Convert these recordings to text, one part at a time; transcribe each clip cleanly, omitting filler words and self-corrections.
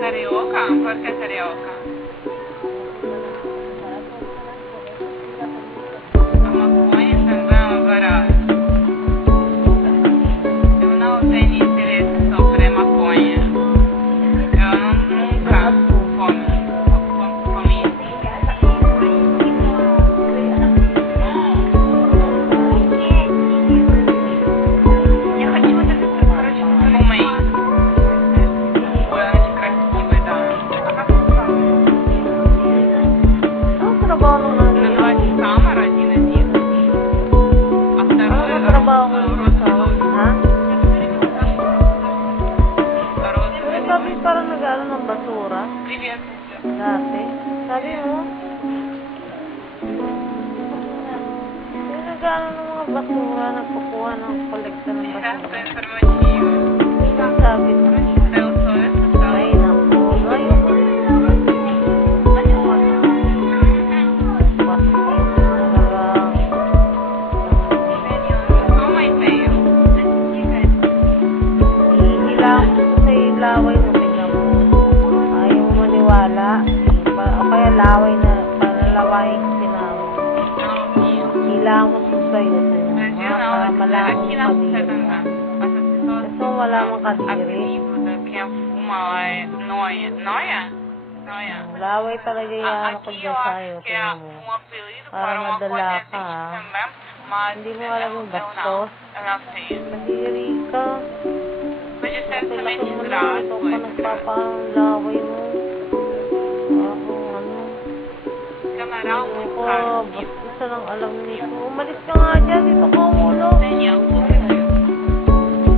Carioca? Por que carioca? A maconha também é barata. Eu não tenho interesse sobre maconha. Eu nunca comi. Я хочу вот этот, короче, думай. Очень красивый, да. А как это там? Называется Самар, один из них. А второй Sabi parang nag-ano ng basura. Привет. Dati. Sabi mo? Yung nag-ano ng mga basura, nagkukuha ng kolekta ng Сейчас basura. информативно. Yung sabi mo? Ставил совесть, ставил. Ay, naku. Ayoko na naman. Думай, Тейл. Hihilang mo sa ilaway mo, tingnan mo. Ayaw mo maniwala. O kaya laway na, panalawain ko sinama. Hilamos mo sa'yo. Para malaman mo kadiri. Gusto mo malaman kadiri. Laway talaga yan ako dyan sa'yo. Tingnan mo. Para madala ka, ha? Hindi mo alam yung bastos. Kadiri ka. Laki-laki mo na. Ito pa nagpapalaway mo. Ako, ano. Ako, basta lang alam nito. Umalis ka nga dyan. Dito ka umulo.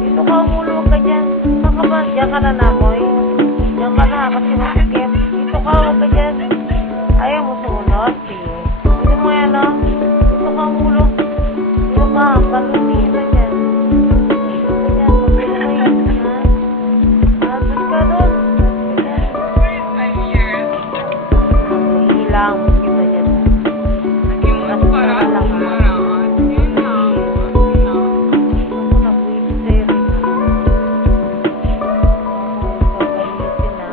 Dito ka umulo. Huwag ka dyan. Saan ka ba? Diyan ka na namoy. Diyan ka na kasi masikip. Dito ka. Huwag ka dyan. Ayaw mo sumunod. Sige. Hindi mo yan, no? Dito ka umulo. Dito ka. Baluni na dyan. Dito ka dyan. Magpilay. Ha? Nandun ka dun. Hilang mo kita dyan. Ako nabuisit sa'yo rin. Ako gagalitin, ha?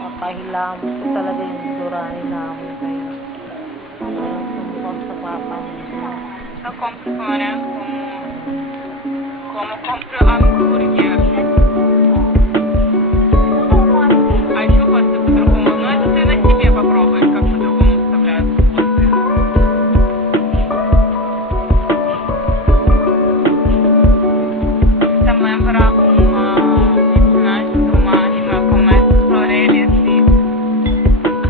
Mapahilang mo talaga yung duranin namin sa'yo. Sumpang sa papa mo. Eu compro fora como compro hambúrguer. А еще вот по-другому. Ну это ты на себе попробуешь, как по-другому вставляют вкусы. Sembra uma rima começa por orelhas e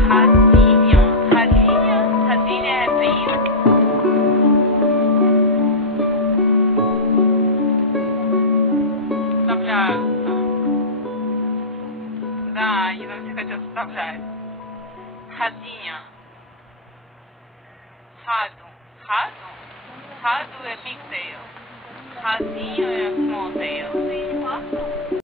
radinho. Radinho é bem. Вставляются. Да, я вам хотел вставлять. Radinho. Rado. Rado? Rado é big tail. Radinho é small tail.